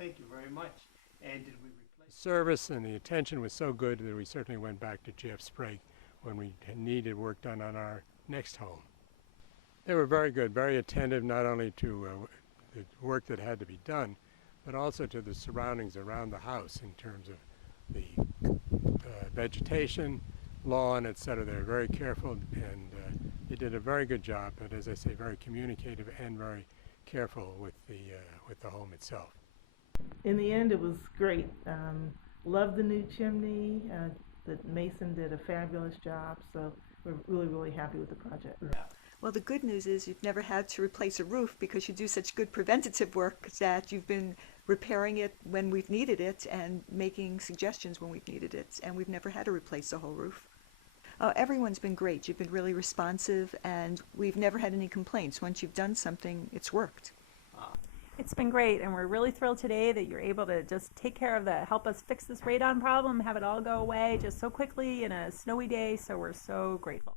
Thank you very much. And did we replace? Service and the attention was so good that we certainly went back to Jeff Sprague when we needed work done on our next home. They were very good, very attentive not only to the work that had to be done, but also to the surroundings around the house in terms of the vegetation, lawn, etc. They were very careful, and they did a very good job, but as I say, very communicative and very careful with the home itself. In the end, it was great. Loved the new chimney. The mason did a fabulous job, so we're really, really happy with the project. Well, the good news is you've never had to replace a roof because you do such good preventative work that you've been repairing it when we've needed it and making suggestions when we've needed it, and we've never had to replace the whole roof. Everyone's been great. You've been really responsive, and we've never had any complaints. Once you've done something, it's worked. It's been great, and we're really thrilled today that you're able to just take care of help us fix this radon problem, have it all go away just so quickly in a snowy day, so we're so grateful.